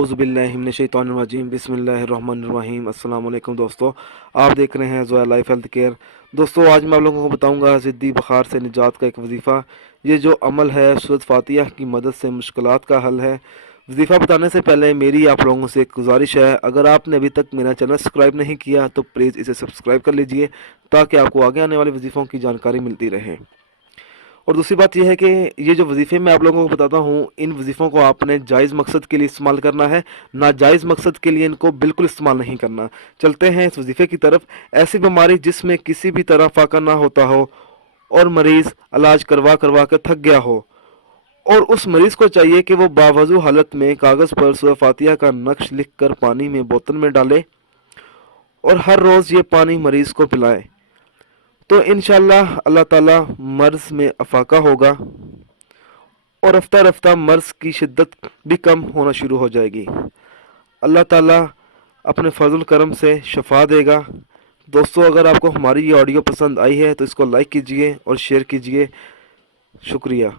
आऊज़ु बिल्लाहि मिनश शैतानिर रजीम बिस्मिल्लाहिर्रहमानिर्रहीम। अस्सलाम वालेकुम दोस्तों, आप देख रहे हैं ज़ोया लाइफ हेल्थ केयर। दोस्तों, आज मैं आप लोगों को बताऊंगा ज़िद्दी बुखार से निजात का एक वजीफ़ा। ये जो अमल है सूरत फातिहा की मदद से मुश्किलात का हल है। वजीफ़ा बताने से पहले मेरी आप लोगों से एक गुजारिश है, अगर आपने अभी तक मेरा चैनल सब्सक्राइब नहीं किया तो प्लीज़ इसे सब्सक्राइब कर लीजिए ताकि आपको आगे आने वाले वजीफ़ों की जानकारी मिलती रहे। और दूसरी बात यह है कि ये जो वजीफ़े मैं आप लोगों को बताता हूँ, इन वजीफ़ों को आपने जायज़ मकसद के लिए इस्तेमाल करना है, नाजायज़ मकसद के लिए इनको बिल्कुल इस्तेमाल नहीं करना। चलते हैं इस वजीफ़े की तरफ। ऐसी बीमारी जिसमें किसी भी तरह फाका ना होता हो और मरीज़ इलाज करवा करवा कर थक गया हो, और उस मरीज़ को चाहिए कि वो बावजू हालत में कागज़ पर सूरह फातिहा का नक्श लिख कर पानी में बोतल में डाले और हर रोज़ ये पानी मरीज़ को पिलाए, तो इंशाअल्लाह अल्लाह ताला मर्ज़ में अफाका होगा और रफ्ता रफ्ता मर्ज़ की शिद्दत भी कम होना शुरू हो जाएगी। अल्लाह ताला अपने फजल करम से शफा देगा। दोस्तों, अगर आपको हमारी ये ऑडियो पसंद आई है तो इसको लाइक कीजिए और शेयर कीजिए। शुक्रिया।